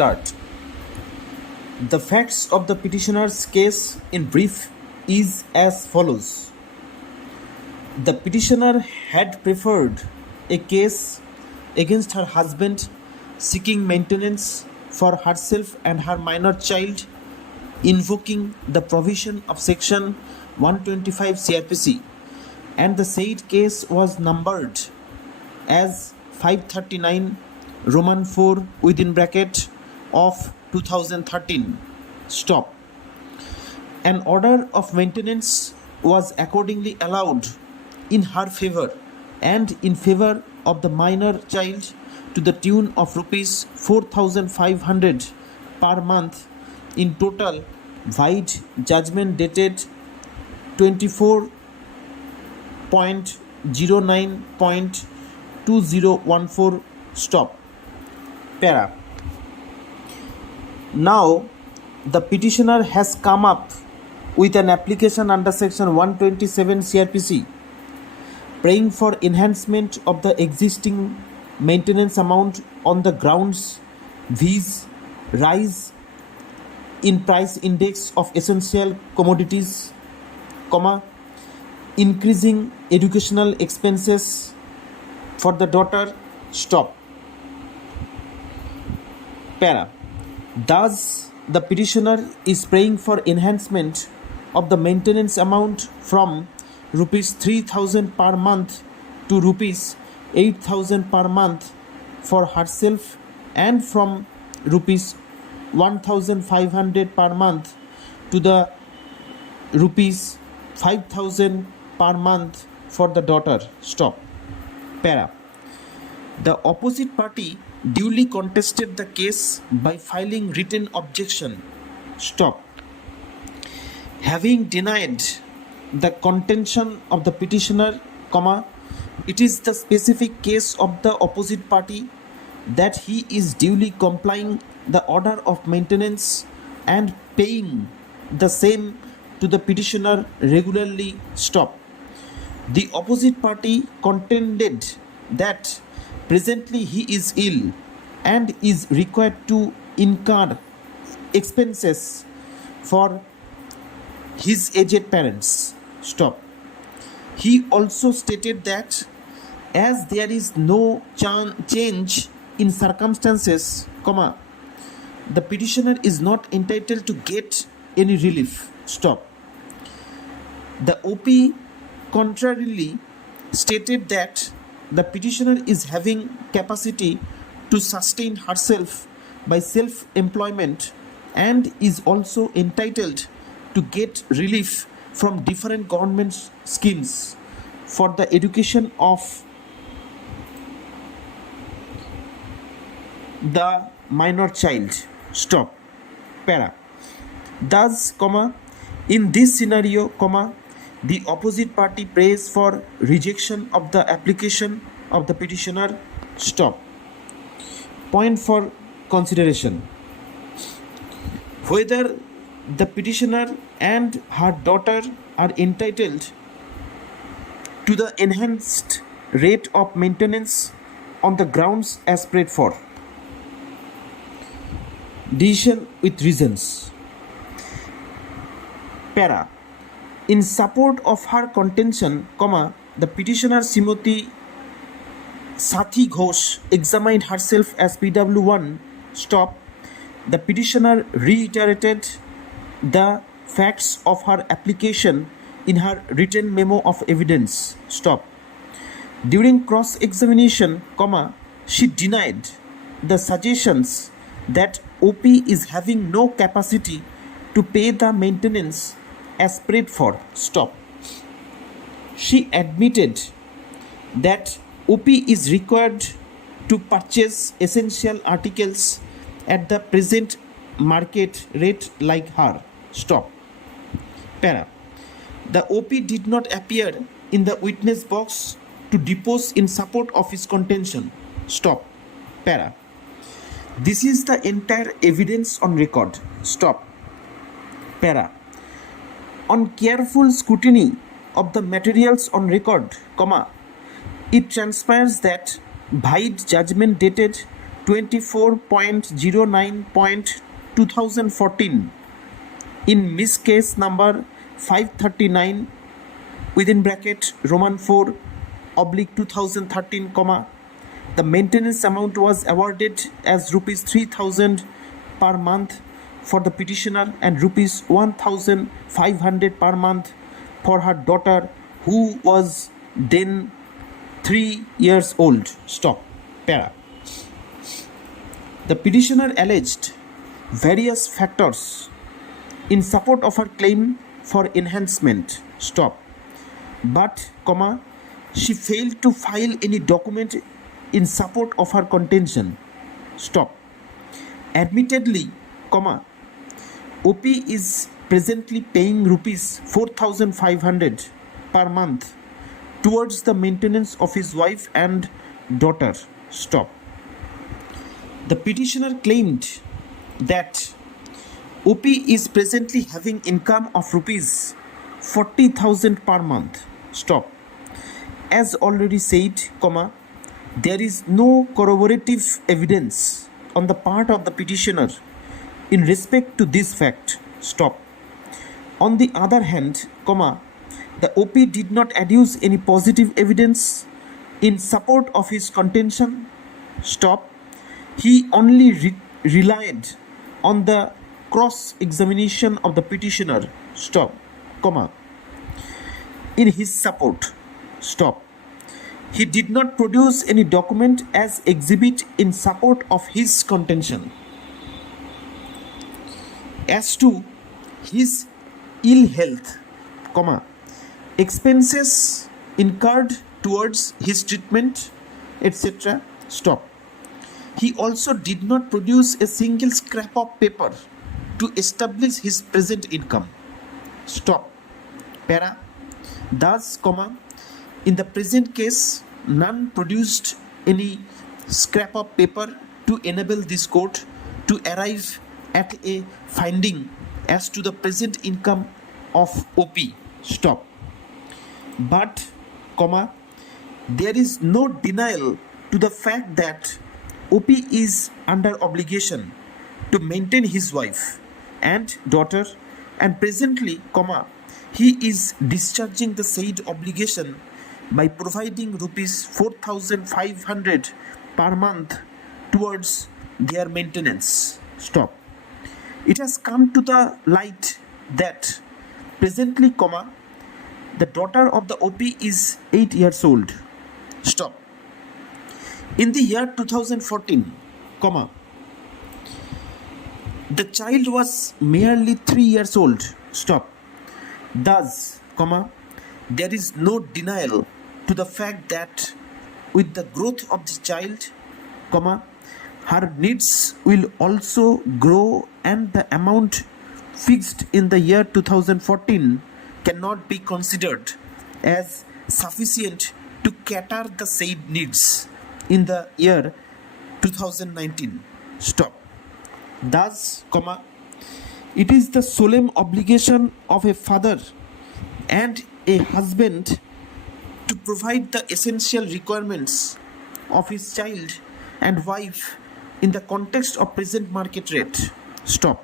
start. The facts of the petitioner's case in brief is as follows. The petitioner had preferred a case against her husband seeking maintenance for herself and her minor child, invoking the provision of section 125 Cr.P.C, and the said case was numbered as 539 Roman 4 within bracket of 2013. Stop. An order of maintenance was accordingly allowed in her favour and in favour of the minor child to the tune of rupees 4,500 per month in total, vide judgment dated 24.09.2014. Stop. Para. Now, the petitioner has come up with an application under section 127 Cr.P.C, praying for enhancement of the existing maintenance amount on the grounds viz. Rise in price index of essential commodities, increasing educational expenses for the daughter. Stop. Para. Thus, the petitioner is praying for enhancement of the maintenance amount from rupees 3,000 per month to rupees 8,000 per month for herself and from rupees 1,500 per month to the rupees 5,000 per month for the daughter. Stop. Para. The opposite party duly contested the case by filing written objection. Stop. Having denied the contention of the petitioner, it is the specific case of the opposite party that he is duly complying the order of maintenance and paying the same to the petitioner regularly. Stop. The opposite party contended that presently he is ill and is required to incur expenses for his aged parents. Stop. He also stated that as there is no change in circumstances, the petitioner is not entitled to get any relief. Stop. The OP contrarily stated that the petitioner is having capacity to sustain herself by self-employment and is also entitled to get relief from different government schemes for the education of the minor child. Stop. Para. Thus, in this scenario, the opposite party prays for rejection of the application of the petitioner. Stop. Point for consideration. Whether the petitioner and her daughter are entitled to the enhanced rate of maintenance on the grounds as prayed for. Decision with reasons. Para. In support of her contention, the petitioner Srimati Sathi Ghosh examined herself as PW1. Stop. The petitioner reiterated the facts of her application in her written memo of evidence. Stop. During cross-examination, she denied the suggestions that OP is having no capacity to pay the maintenance as prayed for. Stop. She admitted that OP is required to purchase essential articles at the present market rate like her. Stop. Para. The OP did not appear in the witness box to depose in support of his contention. Stop. Para. This is the entire evidence on record. Stop. Para. On careful scrutiny of the materials on record, it transpires that vide judgment dated 24.09.2014 in Miss Case number 539 within bracket Roman 4 oblique 2013, the maintenance amount was awarded as rupees 3,000 per month for the petitioner and rupees 1,500 per month for her daughter, who was then 3 years old. Stop. Para. The petitioner alleged various factors in support of her claim for enhancement. Stop. But, she failed to file any document in support of her contention. Stop. Admittedly, OP is presently paying rupees 4,500 per month towards the maintenance of his wife and daughter. Stop. The petitioner claimed that OP is presently having income of rupees 40,000 per month. Stop. As already said, there is no corroborative evidence on the part of the petitioner in respect to this fact. Stop. On the other hand, the OP did not adduce any positive evidence in support of his contention. Stop. He only relied on the cross-examination of the petitioner. Stop. In his support. Stop. He did not produce any document as exhibit in support of his contention. As to his ill health, expenses incurred towards his treatment, etc. Stop. He also did not produce a single scrap of paper to establish his present income. Stop. Para. Thus, in the present case, none produced any scrap of paper to enable this court to arrive at a finding as to the present income of OP. Stop. But, there is no denial to the fact that OP is under obligation to maintain his wife and daughter, and presently, he is discharging the said obligation by providing rupees 4,500 per month towards their maintenance. Stop. It has come to the light that presently, the daughter of the OP is 8 years old. Stop. In the year 2014, the child was merely 3 years old. Stop. Thus, there is no denial to the fact that with the growth of the child, her needs will also grow, and the amount fixed in the year 2014 cannot be considered as sufficient to cater the said needs in the year 2019. Stop. Thus, it is the solemn obligation of a father and a husband to provide the essential requirements of his child and wife in the context of present market rate. Stop.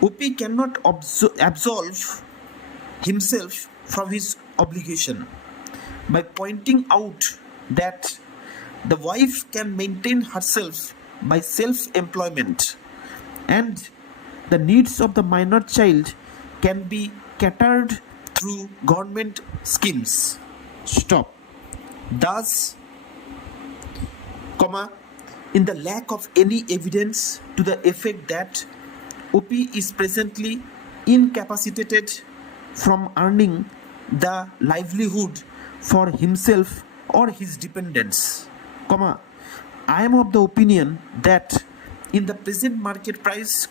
OP cannot absolve himself from his obligation by pointing out that the wife can maintain herself by self-employment and the needs of the minor child can be catered through government schemes. Stop. Thus, in the lack of any evidence to the effect that OP is presently incapacitated from earning the livelihood for himself or his dependents, I am of the opinion that in the present market price,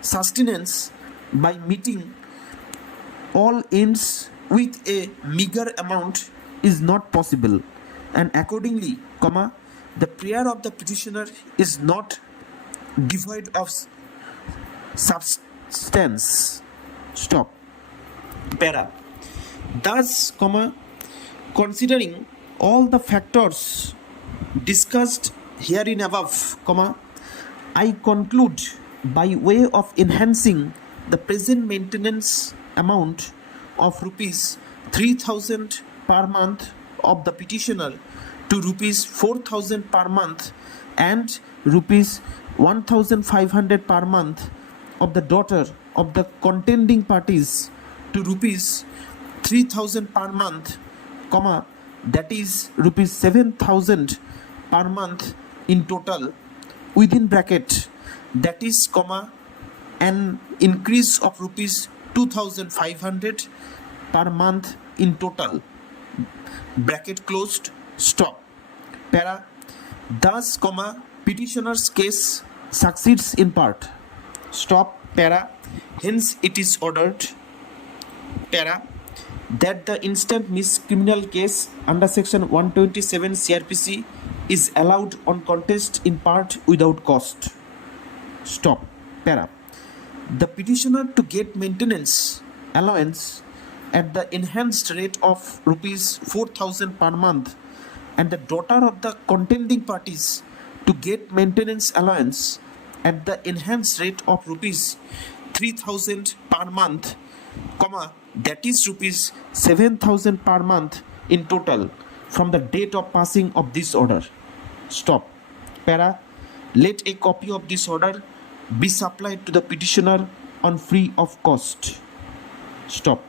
sustenance by meeting all ends with a meager amount is not possible, and accordingly, the prayer of the petitioner is not devoid of substance. Stop. Para. Thus, considering all the factors discussed herein above, I conclude by way of enhancing the present maintenance amount of rupees 3,000 per month of the petitioner to rupees 4,000 per month and rupees 1,500 per month of the daughter of the contending parties to rupees 3,000 per month, that is rupees 7,000 per month in total, within bracket, that is an increase of rupees 2,500 per month in total, bracket closed, stop. Para, thus, petitioner's case succeeds in part, stop. Para, hence it is ordered, para, that the instant miscriminal case under section 127 Cr.P.C is allowed on contest in part without cost, stop. Para, the petitioner to get maintenance allowance at the enhanced rate of rupees 4,000 per month and the daughter of the contending parties to get maintenance allowance at the enhanced rate of rupees 3,000 per month, that is rupees 7,000 per month in total from the date of passing of this order, stop. Para, let a copy of this order be supplied to the petitioner on free of cost, stop.